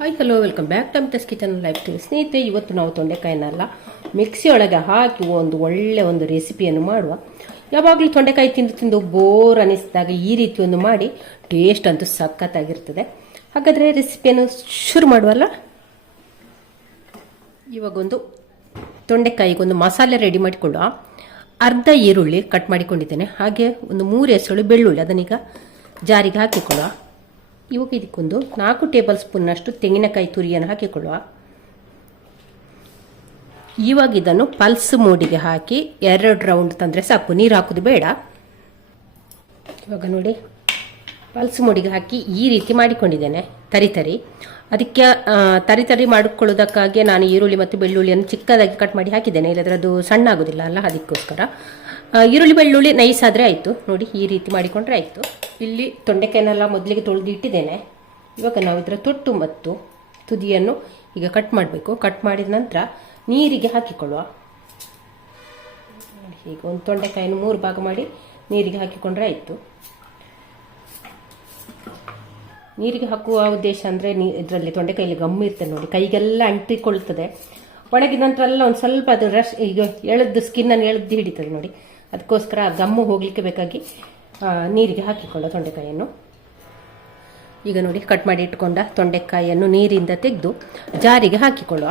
Hi hello welcome back to Tess kitchen life ಸ್ನೇಹಿತರೆ, ಇವತ್ತು ನಾವು ತೊಂಡೆಕಾಯಿನೆಲ್ಲ ಮಿಕ್ಸಿ ಒಳಗೆ ಹಾಕಿ ಒಂದು ಒಳ್ಳೆ ಒಂದು ರೆಸಿಪಿಯನ್ನು ಮಾಡುವ. ಯಾವಾಗಲೂ ತೊಂಡೆಕಾಯಿ ತಿಂದು ತಿಂದು ಬೋರ್ ಅನಿಸಿದಾಗ ಈ ರೀತಿ ಒಂದು ಮಾಡಿ ಟೇಸ್ಟ್ ಅಂತೂ ಸಖತ್ತಾಗಿರ್ತದೆ. ಹಾಗಾದರೆ ರೆಸಿಪಿಯನ್ನು ಶುರು ಮಾಡುವಲ್ಲ? ಇವಾಗೊಂದು ತೊಂಡೆಕಾಯಿಗೊಂದು ಮಸಾಲೆ ರೆಡಿ ಮಾಡಿಕೊಳ್ಳುವ. ಅರ್ಧ ಈರುಳ್ಳಿ ಕಟ್ ಮಾಡಿಕೊಂಡಿದ್ದೇನೆ. ಹಾಗೆ ಒಂದು ಮೂರು ಎಸಳು ಬೆಳ್ಳುಳ್ಳಿ, ಅದನ್ನೀಗ ಜಾರಿಗೆ ಹಾಕಿಕೊಳ್ಳುವ. ಇವಾಗ ಇದಕ್ಕೊಂದು ನಾಲ್ಕು ಟೇಬಲ್ ಸ್ಪೂನ್ನಷ್ಟು ತೆಂಗಿನಕಾಯಿ ತುರಿಯನ್ನು ಹಾಕಿಕೊಳ್ಳುವ. ಇವಾಗ ಇದನ್ನು ಪಲ್ಸ್ ಮೋಡಿಗೆ ಹಾಕಿ ಎರಡು ರೌಂಡ್ ತಂದರೆ ಸಾಕು. ನೀರು ಹಾಕೋದು ಬೇಡ. ಇವಾಗ ನೋಡಿ, ಪಲ್ಸ್ ಮೋಡಿಗೆ ಹಾಕಿ ಈ ರೀತಿ ಮಾಡಿಕೊಂಡಿದ್ದೇನೆ. ತರಿ ತರಿ. ಅದಕ್ಕೆ ತರಿ ತರಿ ಮಾಡಿಕೊಳ್ಳೋದಕ್ಕಾಗಿ ನಾನು ಈರುಳ್ಳಿ ಮತ್ತು ಬೆಳ್ಳುಳ್ಳಿಯನ್ನು ಚಿಕ್ಕದಾಗಿ ಕಟ್ ಮಾಡಿ ಹಾಕಿದ್ದೇನೆ. ಇಲ್ಲದ್ರೆ ಅದು ಸಣ್ಣ ಆಗೋದಿಲ್ಲ ಅಲ್ಲ, ಅದಕ್ಕೋಸ್ಕರ. ಈರುಳ್ಳಿ, ಬೆಳ್ಳುಳ್ಳಿ ನೈಸ್ ಆದರೆ ಆಯಿತು. ನೋಡಿ, ಈ ರೀತಿ ಮಾಡಿಕೊಂಡ್ರೆ ಆಯಿತು. ಇಲ್ಲಿ ತೊಂಡೆಕಾಯಿನೆಲ್ಲ ಮೊದಲಿಗೆ ತೊಳೆದು ಇಟ್ಟಿದ್ದೇನೆ. ಇವಾಗ ನಾವು ಇದರ ತೊಟ್ಟು ಮತ್ತು ತುದಿಯನ್ನು ಈಗ ಕಟ್ ಮಾಡಬೇಕು. ಕಟ್ ಮಾಡಿದ ನಂತರ ನೀರಿಗೆ ಹಾಕಿಕೊಳ್ಳುವ. ಈಗ ಒಂದು ತೊಂಡೆಕಾಯಿಯನ್ನು ಮೂರು ಭಾಗ ಮಾಡಿ ನೀರಿಗೆ ಹಾಕಿಕೊಂಡ್ರೆ ಆಯಿತು. ನೀರಿಗೆ ಹಾಕುವ ಉದ್ದೇಶ ಅಂದರೆ ನೀ, ಇದರಲ್ಲಿ ತೊಂಡೆಕಾಯಲ್ಲಿ ಗಮ್ಮು ಇರ್ತದೆ ನೋಡಿ, ಕೈಗೆಲ್ಲ ಅಂಟಿಕೊಳ್ತದೆ. ಒಣಗಿದ ನಂತರ ಎಲ್ಲ ಒಂದು ಸ್ವಲ್ಪ ಅದು ರಶ್, ಈಗ ಎಳೆದು ಸ್ಕಿನ್ನನ್ನು ಎಳೆದು ಹಿಡಿತದೆ ನೋಡಿ. ಅದಕ್ಕೋಸ್ಕರ ಗಮ್ಮು ಹೋಗಲಿಕ್ಕೆ ಬೇಕಾಗಿ ನೀರಿಗೆ ಹಾಕಿಕೊಳ್ಳೋ ತೊಂಡೆಕಾಯಿಯನ್ನು ಈಗ ನೋಡಿ ಕಟ್ ಮಾಡಿ ಇಟ್ಕೊಂಡ ತೊಂಡೆಕಾಯಿಯನ್ನು ನೀರಿಂದ ತೆಗೆದು ಜಾರಿಗೆ ಹಾಕಿಕೊಳ್ಳುವ.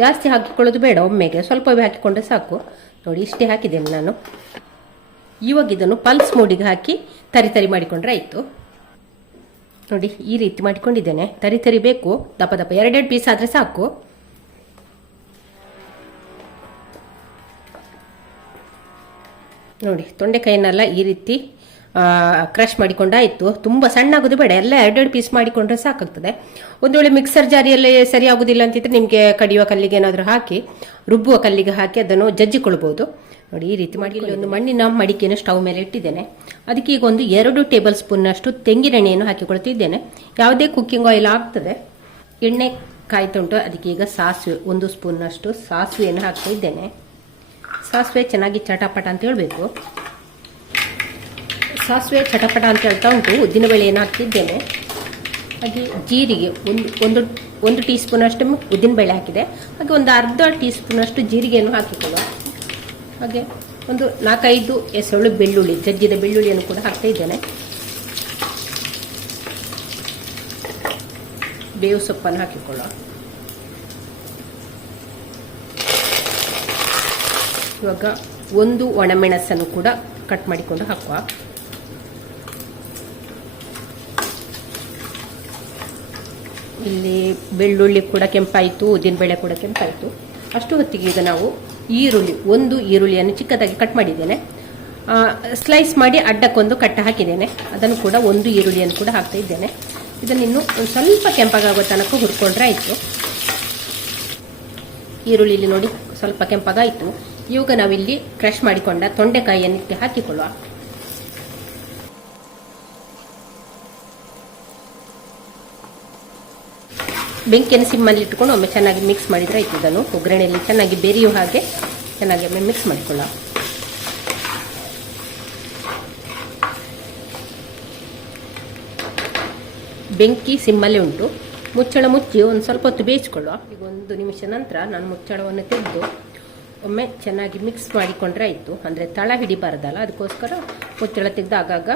ಜಾಸ್ತಿ ಹಾಕಿಕೊಳ್ಳೋದು ಬೇಡ, ಒಮ್ಮೆಗೆ ಸ್ವಲ್ಪವೇ ಹಾಕಿಕೊಂಡ್ರೆ ಸಾಕು. ನೋಡಿ, ಇಷ್ಟೇ ಹಾಕಿದ್ದೇನೆ ನಾನು. ಇವಾಗ ಇದನ್ನು ಪಲ್ಸ್ ಮೋಡಿಗೆ ಹಾಕಿ ತರಿ ತರಿ ಮಾಡಿಕೊಂಡ್ರೆ ಆಯಿತು. ನೋಡಿ, ಈ ರೀತಿ ಮಾಡಿಕೊಂಡಿದ್ದೇನೆ. ತರಿ ತರಿ ಬೇಕು. ದಪ್ಪ ದಪ್ಪ ಎರಡೆರಡು ಪೀಸ್ ಆದರೆ ಸಾಕು. ನೋಡಿ, ತೊಂಡೆಕಾಯಿನೆಲ್ಲ ಈ ರೀತಿ ಕ್ರಷ್ ಮಾಡಿಕೊಂಡಾಯಿತು. ತುಂಬ ಸಣ್ಣ ಆಗೋದು ಬೇಡ. ಎಲ್ಲ ಎರಡೆರಡು ಪೀಸ್ ಮಾಡಿಕೊಂಡ್ರೆ ಸಾಕಾಗ್ತದೆ. ಒಂದು ವೇಳೆ ಮಿಕ್ಸರ್ ಜಾರಿಯಲ್ಲಿ ಸರಿ ಆಗೋದಿಲ್ಲ ಅಂತಿದ್ರೆ ನಿಮಗೆ ಕಡಿಯುವ ಕಲ್ಲಿಗೆ ಏನಾದರೂ ಹಾಕಿ, ರುಬ್ಬುವ ಕಲ್ಲಿಗೆ ಹಾಕಿ ಅದನ್ನು ಜಜ್ಜಿಕೊಳ್ಬೋದು. ನೋಡಿ, ಈ ರೀತಿ ಮಾಡಿ ಇಲ್ಲಿ ಒಂದು ಮಣ್ಣಿನ ಮಡಿಕೆಯನ್ನು ಸ್ಟವ್ ಮೇಲೆ ಇಟ್ಟಿದ್ದೇನೆ. ಅದಕ್ಕೆ ಈಗ ಒಂದು ಎರಡು ಟೇಬಲ್ ಸ್ಪೂನ್ನಷ್ಟು ತೆಂಗಿನೆಣ್ಣೆಯನ್ನು ಹಾಕಿಕೊಳ್ತಿದ್ದೇನೆ. ಯಾವುದೇ ಕುಕ್ಕಿಂಗ್ ಆಯಿಲ್ ಆಗ್ತದೆ, ಎಣ್ಣೆ ಕಾಯ್ತುಂಟು, ಅದಕ್ಕೆ ಈಗ ಸಾಸಿವೆ, ಒಂದು ಸ್ಪೂನ್ನಷ್ಟು ಸಾಸಿವೆಯನ್ನು ಹಾಕ್ತಾ ಇದ್ದೇನೆ ಸಾಸಿವೆ ಚೆನ್ನಾಗಿ ಚಟಪಟ ಅಂತ ಹೇಳಬೇಕು. ಸಾಸಿವೆ ಚಟಪಟ ಅಂತ ಹೇಳ್ತಾ ಉಂಟು ಉದ್ದಿನಬೇಳೆಯನ್ನು ಹಾಕ್ತಿದ್ದೇನೆ. ಹಾಗೆ ಜೀರಿಗೆ, ಒಂದು ಒಂದು ಒಂದು ಟೀ ಸ್ಪೂನಷ್ಟು ಉದ್ದಿನಬೇಳೆ ಹಾಕಿದೆ. ಹಾಗೆ ಒಂದು ಅರ್ಧ ಟೀ ಸ್ಪೂನಷ್ಟು ಜೀರಿಗೆಯನ್ನು ಹಾಕಿಕೊಳ್ಳುವ ಹಾಗೆ ಒಂದು ನಾಲ್ಕೈದು ಎಸಳು ಬೆಳ್ಳುಳ್ಳಿ ಜಜ್ಜಿದ ಬೆಳ್ಳುಳ್ಳಿಯನ್ನು ಕೂಡ ಹಾಕ್ತಾ ಇದ್ದೇನೆ. ಬೇವು ಸೊಪ್ಪನ್ನು ಹಾಕಿಕೊಳ್ಳುವ ಇವಾಗ ಒಂದು ಒಣಮೆಣಸನ್ನು ಕೂಡ ಕಟ್ ಮಾಡಿಕೊಂಡು ಹಾಕುವ. ಇಲ್ಲಿ ಬೆಳ್ಳುಳ್ಳಿ ಕೂಡ ಕೆಂಪಾಯಿತು, ಉದ್ದಿನಬೇಳೆ ಕೂಡ ಕೆಂಪಾಯಿತು. ಅಷ್ಟು ಹೊತ್ತಿಗೆ ಈಗ ನಾವು ಈರುಳ್ಳಿ, ಒಂದು ಈರುಳ್ಳಿಯನ್ನು ಚಿಕ್ಕದಾಗಿ ಕಟ್ ಮಾಡಿದ್ದೇನೆ. ಸ್ಲೈಸ್ ಮಾಡಿ ಅಡ್ಡಕ್ಕೊಂದು ಕಟ್ಟ ಹಾಕಿದ್ದೇನೆ. ಅದನ್ನು ಕೂಡ ಒಂದು ಈರುಳ್ಳಿಯನ್ನು ಕೂಡ ಹಾಕ್ತಾ ಇದ್ದೇನೆ. ಇದನ್ನು ಇನ್ನು ಒಂದು ಸ್ವಲ್ಪ ಕೆಂಪಗಾಗೋ ತನಕ ಹುರ್ಕೊಂಡ್ರೆ ಆಯಿತು. ಈರುಳ್ಳಿಲಿ ನೋಡಿ, ಸ್ವಲ್ಪ ಕೆಂಪಗಾಯಿತು. ಇವಾಗ ನಾವಿಲ್ಲಿ ಕ್ರಶ್ ಮಾಡಿಕೊಂಡ ತೊಂಡೆಕಾಯಿಯನ್ನು ಹಾಕಿಕೊಳ್ಳುವ. ಬೆಂಕಿಯನ್ನು ಸಿಮ್ಮಲ್ಲಿ ಇಟ್ಕೊಂಡು ಒಮ್ಮೆ ಚೆನ್ನಾಗಿ ಮಿಕ್ಸ್ ಮಾಡಿದರೆ ಆಯ್ತು ಇದನ್ನು. ಒಗ್ಗರಣೆಯಲ್ಲಿ ಚೆನ್ನಾಗಿ ಬೆರೆಯುವ ಹಾಗೆ ಚೆನ್ನಾಗಿ ಒಮ್ಮೆ ಮಿಕ್ಸ್ ಮಾಡಿಕೊಳ್ಳ ಬೆಂಕಿ ಸಿಮ್ಮಲ್ಲಿ ಉಂಟು. ಮುಚ್ಚಳ ಮುಚ್ಚಿ ಒಂದು ಸ್ವಲ್ಪ ಹೊತ್ತು ಬೇಯಿಸ್ಕೊಳ್ಳುವ. ಈಗ ಒಂದು ನಿಮಿಷ ನಂತರ ನಾನು ಮುಚ್ಚಳವನ್ನು ತೆಗೆದು ಒಮ್ಮೆ ಚೆನ್ನಾಗಿ ಮಿಕ್ಸ್ ಮಾಡಿಕೊಂಡ್ರೆ ಆಯಿತು. ಅಂದರೆ ತಳ ಹಿಡಿಬಾರ್ದಲ್ಲ, ಅದಕ್ಕೋಸ್ಕರ ಮುಚ್ಚಳ ತೆಗೆದು ಆಗಾಗ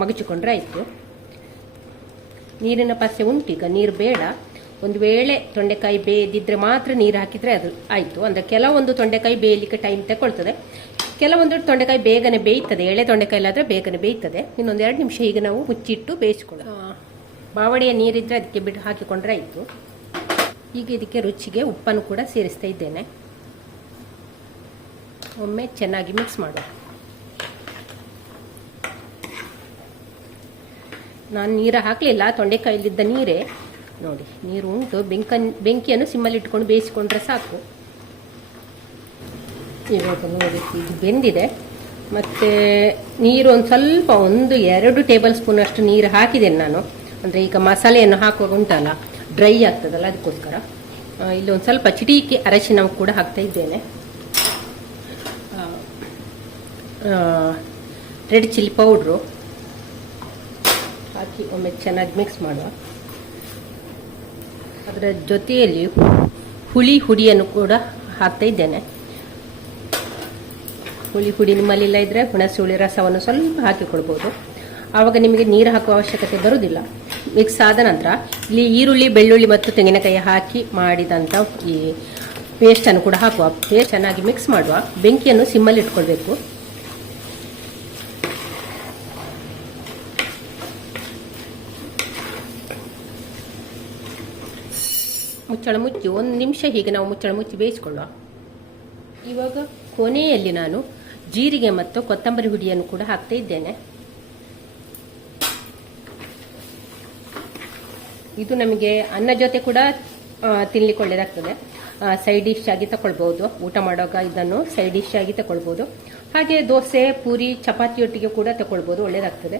ಮಗಚಿಕೊಂಡ್ರೆ ಆಯಿತು. ನೀರಿನ ಪಸೆ ಉಂಟು, ಈಗ ನೀರು ಬೇಡ. ಒಂದು ವೇಳೆ ತೊಂಡೆಕಾಯಿ ಬೇಯದಿದ್ರೆ ಮಾತ್ರ ನೀರು ಹಾಕಿದರೆ ಅದು ಆಯಿತು. ಅಂದರೆ ಕೆಲವೊಂದು ತೊಂಡೆಕಾಯಿ ಬೇಯಲಿಕ್ಕೆ ಟೈಮ್ ತಗೊಳ್ತದೆ. ಕೆಲವೊಂದು ತೊಂಡೆಕಾಯಿ ಬೇಗನೆ ಬೇಯ್ತದೆ. ಎಳೆ ತೊಂಡೆಕಾಯಿಲಾದರೆ ಬೇಗನೆ ಬೇಯ್ತದೆ. ಇನ್ನೊಂದು ಎರಡು ನಿಮಿಷ ಈಗ ನಾವು ಮುಚ್ಚಿಟ್ಟು ಬೇಯಿಸ್ಕೊಳ್ಳೋ ಬಾವಡೆಯ ನೀರಿದ್ದರೆ ಅದಕ್ಕೆ ಬಿಟ್ಟು ಹಾಕಿಕೊಂಡ್ರೆ ಆಯಿತು. ಈಗ ಇದಕ್ಕೆ ರುಚಿಗೆ ಉಪ್ಪನ್ನು ಕೂಡ ಸೇರಿಸ್ತಾ ಇದ್ದೇನೆ. ಒಮ್ಮೆ ಚೆನ್ನಾಗಿ ಮಿಕ್ಸ್ ಮಾಡೋಣ. ನಾನು ನೀರು ಹಾಕಲಿಲ್ಲ. ತೊಂಡೆಕಾಯಿಲಿದ್ದ ನೀರೇ. ನೋಡಿ, ನೀರು ಉಂಟು, ಬೆಂಕನ್, ಬೆಂಕಿಯನ್ನು ಸಿಮ್ಮಲ್ಲಿ ಇಟ್ಕೊಂಡು ಬೇಯಿಸಿಕೊಂಡ್ರೆ ಸಾಕು. ಇವಾಗ ನೋಡಿ, ಇದು ಬೆಂದಿದೆ. ಮತ್ತು ನೀರು ಒಂದು ಸ್ವಲ್ಪ, ಒಂದು ಎರಡು ಟೇಬಲ್ ಸ್ಪೂನ್ ಅಷ್ಟು ನೀರು ಹಾಕಿದ್ದೇನೆ ನಾನು. ಅಂದರೆ ಈಗ ಮಸಾಲೆಯನ್ನು ಹಾಕುವಾಗ ಉಂಟಲ್ಲ, ಡ್ರೈ ಆಗ್ತದಲ್ಲ ಅದಕ್ಕೋಸ್ಕರ. ಇಲ್ಲಿ ಒಂದು ಸ್ವಲ್ಪ ಚಿಟಿಕೆ ಅರಶಿನ ಕೂಡ ಹಾಕ್ತಾ ಇದ್ದೇನೆ. Red chilli powder. ಹಾಕಿ ಒಮ್ಮೆ ಚೆನ್ನಾಗಿ ಮಿಕ್ಸ್ ಮಾಡುವ. ಅದರ ಜೊತೆಯಲ್ಲಿ ಹುಳಿ ಹುಡಿಯನ್ನು ಕೂಡ ಹಾಕ್ತಾ ಇದ್ದೇನೆ. ಹುಳಿ ಹುಡಿ ನಿಮ್ಮಲ್ಲಿಲ್ಲ ಇದ್ದರೆ ಹುಣಸೆ ಹುಳಿ ರಸವನ್ನು ಸ್ವಲ್ಪ ಹಾಕಿಕೊಳ್ಬೋದು ಆವಾಗ ನಿಮಗೆ ನೀರು ಹಾಕುವ ಅವಶ್ಯಕತೆ ಬರುವುದಿಲ್ಲ. ಮಿಕ್ಸ್ ಆದ ನಂತರ ಇಲ್ಲಿ ಈರುಳ್ಳಿ, ಬೆಳ್ಳುಳ್ಳಿ ಮತ್ತು ತೆಂಗಿನಕಾಯಿ ಹಾಕಿ ಮಾಡಿದಂಥ ಈ ಪೇಸ್ಟನ್ನು ಕೂಡ ಹಾಕುವ. ಪೇಸ್ಟ್ ಚೆನ್ನಾಗಿ ಮಿಕ್ಸ್ ಮಾಡುವ. ಬೆಂಕಿಯನ್ನು ಸಿಮ್ಮಲ್ಲಿ ಇಟ್ಕೊಳ್ಬೇಕು. ಮುಚ್ಚಳ ಮುಚ್ಚಿ, ಒಂದು ನಿಮಿಷ ಹೀಗೆ ನಾವು ಮುಚ್ಚಳ ಮುಚ್ಚಿ ಬೇಯಿಸ್ಕೊಳ್ಳುವ. ಇವಾಗ ಕೊನೆಯಲ್ಲಿ ನಾನು ಜೀರಿಗೆ ಮತ್ತು ಕೊತ್ತಂಬರಿ ಹುಡಿಯನ್ನು ಕೂಡ ಹಾಕ್ತಾ ಇದ್ದೇನೆ. ಇದು ನಮಗೆ ಅನ್ನ ಜೊತೆ ಕೂಡ ತಿನ್ಲಿಕ್ಕೆ ಒಳ್ಳೇದಾಗ್ತದೆ. ಸೈಡ್ ಡಿಶ್ ಆಗಿ ತಗೊಳ್ಬಹುದು ಊಟ ಮಾಡುವಾಗ ಇದನ್ನು ಸೈಡ್ ಡಿಶ್ ಆಗಿ ತಗೊಳ್ಬಹುದು ಹಾಗೆ ದೋಸೆ, ಪೂರಿ, ಚಪಾತಿಯೊಟ್ಟಿಗೆ ಕೂಡ ತಗೊಳ್ಬಹುದು ಒಳ್ಳೇದಾಗ್ತದೆ.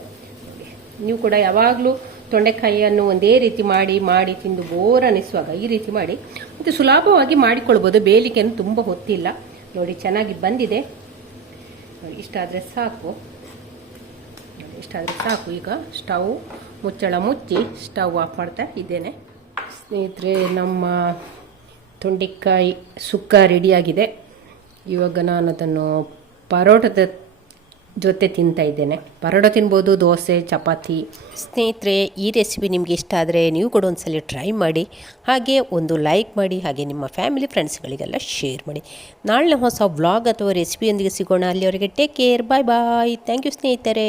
ನೀವು ಕೂಡ ಯಾವಾಗಲೂ ತೊಂಡೆಕಾಯಿಯನ್ನು ಒಂದೇ ರೀತಿ ಮಾಡಿ ಮಾಡಿ ತಿಂದು ಬೋರ್ ಅನಿಸುವಾಗ ಈ ರೀತಿ ಮಾಡಿ, ಮತ್ತು ಸುಲಭವಾಗಿ ಮಾಡಿಕೊಳ್ಬೋದು. ಬೇಲಿಕೆಯನ್ನು ತುಂಬ ಹೊತ್ತಿಲ್ಲ. ನೋಡಿ, ಚೆನ್ನಾಗಿ ಬಂದಿದೆ. ನೋಡಿ ಇಷ್ಟಾದರೆ ಸಾಕು. ಇಷ್ಟಾದರೆ ಸಾಕು. ಈಗ ಸ್ಟವ್ ಮುಚ್ಚಳ ಮುಚ್ಚಿ ಸ್ಟವ್ ಆಫ್ ಮಾಡ್ತಾ ಇದ್ದೇನೆ. ಸ್ನೇಹಿತರೆ, ನಮ್ಮ ತೊಂಡೆಕಾಯಿ ಸುಕ್ಕ ರೆಡಿಯಾಗಿದೆ. ಇವಾಗ ನಾನು ಅದನ್ನು ಪರೋಟದ ಜೊತೆ ತಿಂತಾ ಇದ್ದೇನೆ. ಪರೋಟ ತಿನ್ಬೋದು, ದೋಸೆ, ಚಪಾತಿ. ಸ್ನೇಹಿತರೆ, ಈ ರೆಸಿಪಿ ನಿಮಗೆ ಇಷ್ಟ ಆದರೆ ನೀವು ಕೂಡ ಒಂದ್ಸಲ ಟ್ರೈ ಮಾಡಿ. ಹಾಗೆ ಒಂದು ಲೈಕ್ ಮಾಡಿ, ಹಾಗೆ ನಿಮ್ಮ ಫ್ಯಾಮಿಲಿ ಫ್ರೆಂಡ್ಸ್ಗಳಿಗೆಲ್ಲ ಶೇರ್ ಮಾಡಿ. ನಾಳೆ ಹೊಸ ವ್ಲಾಗ್ ಅಥವಾ ರೆಸಿಪಿಯೊಂದಿಗೆ ಸಿಗೋಣ. ಅಲ್ಲಿವರೆಗೆ take care bye bye thank you ಸ್ನೇಹಿತರೆ.